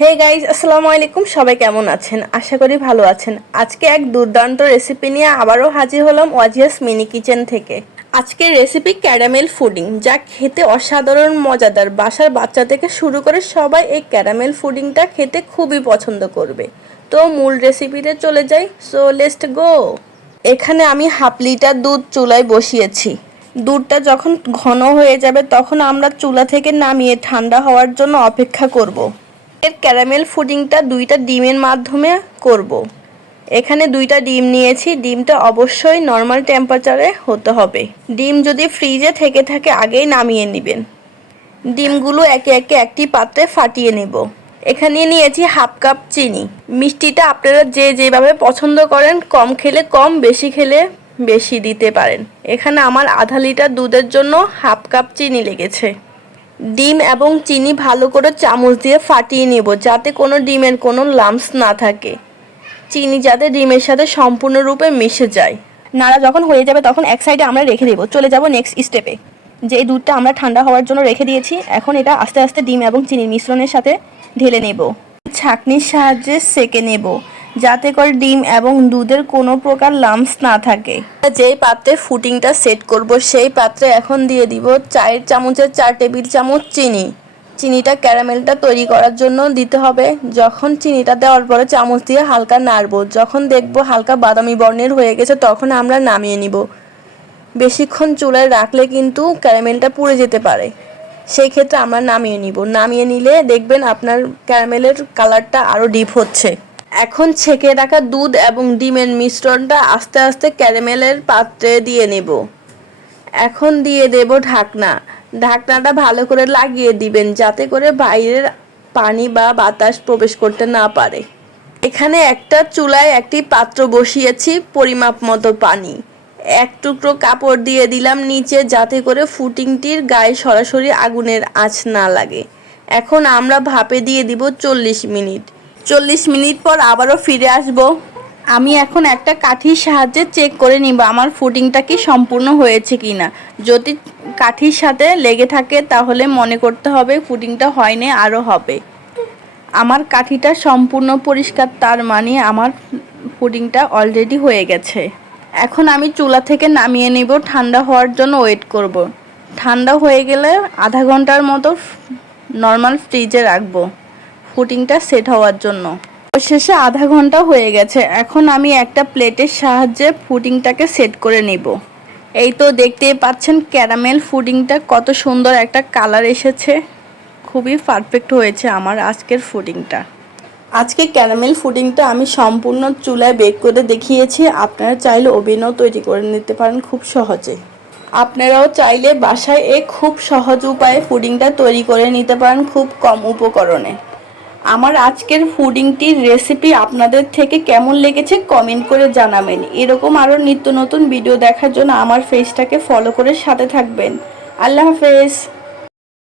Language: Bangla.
হে গাইজ আসসালামু আলাইকুম। সবাই কেমন আছেন? আশা করি ভালো আছেন। আজকে এক দুর্দান্ত রেসিপি নিয়ে আবারও হাজির হলাম ওয়াজিয়াস মিনি কিচেন থেকে। আজকের রেসিপি ক্যারামেল ফুডিং যা খেতে অসাধারণ, মজাদার। বাসার বাচ্চা থেকে শুরু করে সবাই এই ক্যারামেল ফুডিংটা খেতে খুবই পছন্দ করবে। তো মূল রেসিপিতে চলে যাই। সো লেস্ট গো এখানে আমি হাফ লিটার দুধ চুলায় বসিয়েছি। দুধটা যখন ঘন হয়ে যাবে, তখন আমরা চুলা থেকে নামিয়ে ঠান্ডা হওয়ার জন্য অপেক্ষা করব। এর ক্যারামেল ফুডিংটা দুইটা ডিমের মাধ্যমে করব। এখানে দুইটা ডিম নিয়েছি, ডিমটা অবশ্যই নর্মাল টেম্পারেচারে হতে হবে। ডিম যদি ফ্রিজে থেকে থাকে, আগেই নামিয়ে নেবেন। ডিমগুলো একে একে একটি পাত্রে ফাটিয়ে নেব। এখানে নিয়েছি হাফ কাপ চিনি। মিষ্টিটা আপনারা যে যেভাবে পছন্দ করেন, কম খেলে কম, বেশি খেলে বেশি দিতে পারেন। এখানে আমার আধা লিটার দুধের জন্য হাফ কাপ চিনি লেগেছে। ডিম এবং চিনি ভালো করে চামচ দিয়ে ফাটিয়ে নেব যাতে কোনো ডিমের কোনো লাম্পস না থাকে। চিনি যাতে ডিমের সাথে সম্পূর্ণরূপে মিশে যায়। নাড়া যখন হয়ে যাবে তখন এক সাইডে আমরা রেখে দেবো। চলে যাব নেক্সট স্টেপে যে দুধটা আমরা ঠান্ডা হওয়ার জন্য রেখে দিয়েছি, এখন এটা আস্তে আস্তে ডিম এবং চিনির মিশ্রণের সাথে ঢেলে নেব। ছাঁকনির সাহায্যে সেকে নেব। যাতে করে ডিম এবং দুধের কোনো প্রকার লাম্পস না থাকে। যেই পাত্রে ফুটিংটা সেট করব, সেই পাত্রে এখন দিয়ে দিব চায়ের চামচের চার টেবিল চামচ চিনি। চিনিটা ক্যারামেলটা তৈরি করার জন্য দিতে হবে। যখন চিনিটা দেওয়ার পরে চামচ দিয়ে হালকা নাড়বো। যখন দেখব হালকা বাদামি বর্ণের হয়ে গেছে, তখন আমরা নামিয়ে নিব। বেশিক্ষণ চুলায় রাখলে কিন্তু ক্যারামেলটা পুড়ে যেতে পারে। সেই ক্ষেত্রে আমরা নামিয়ে নিব। নামিয়ে নিলে দেখবেন আপনার ক্যারামেলের কালারটা আরও ডিপ হচ্ছে। এখন ছেঁকে রাখা দুধ এবং ডিমের মিশ্রণটা আস্তে আস্তে ক্যারামেলের পাত্রে দিয়ে নেব। এখন দিয়ে দেব ঢাকনা। ঢাকনাটা ভালো করে লাগিয়ে দিবেন, যাতে করে বাইরের পানি বা বাতাস প্রবেশ করতে না পারে। এখানে একটা চুলায় একটি পাত্র বসিয়েছি পরিমাপ মতো পানি। এক টুকরো কাপড় দিয়ে দিলাম নিচে, যাতে করে ফুটিংটির গায়ে সরাসরি আগুনের আঁচ না লাগে। এখন আমরা ভাপে দিয়ে দিব চল্লিশ মিনিট। চল্লিশ মিনিট পর আবারও ফিরে আসব। আমি এখন একটা কাঠির সাহায্যে চেক করে নিব আমার ফুটিংটা কি সম্পূর্ণ হয়েছে কি না যদি কাঠির সাথে লেগে থাকে তাহলে মনে করতে হবে ফুটিংটা হয়নি, আরও হবে। আমার কাঠিটা সম্পূর্ণ পরিষ্কার, তার মানে আমার পুডিংটা অলরেডি হয়ে গেছে। এখন আমি চুলা থেকে নামিয়ে নেব, ঠান্ডা হওয়ার জন্য ওয়েট করব। ঠান্ডা হয়ে গেলে আধা ঘণ্টার মতো নর্মাল ফ্রিজে রাখব। ফুটিংটা সেট হওয়ার জন্য। শেষে আধা ঘণ্টা হয়ে গেছে, এখন আমি একটা প্লেটের সাহায্যে ফুডিংটাকে সেট করে নেব। এই তো দেখতেই পাচ্ছেন ক্যারামেল ফুডিংটা কত সুন্দর একটা কালার এসেছে। খুবই পারফেক্ট হয়েছে আমার আজকের ফুডিংটা আজকে ক্যারামেল ফুডিংটা আমি সম্পূর্ণ চুলায় বেক করে দেখিয়েছি, আপনারা চাইলে ওভেনও তৈরি করে নিতে পারেন খুব সহজে। আপনারাও চাইলে বাসায় এ খুব সহজ উপায়ে ফুডিংটা তৈরি করে নিতে পারেন খুব কম উপকরণে। আমার আজকের ফুডিংটির রেসিপি আপনাদের থেকে কেমন লেগেছে কমেন্ট করে জানাবেন। এরকম আরও নিত্য নতুন ভিডিও দেখার জন্য আমার ফেসটাকে ফলো করে সাথে থাকবেন। আল্লাহ হাফেজ।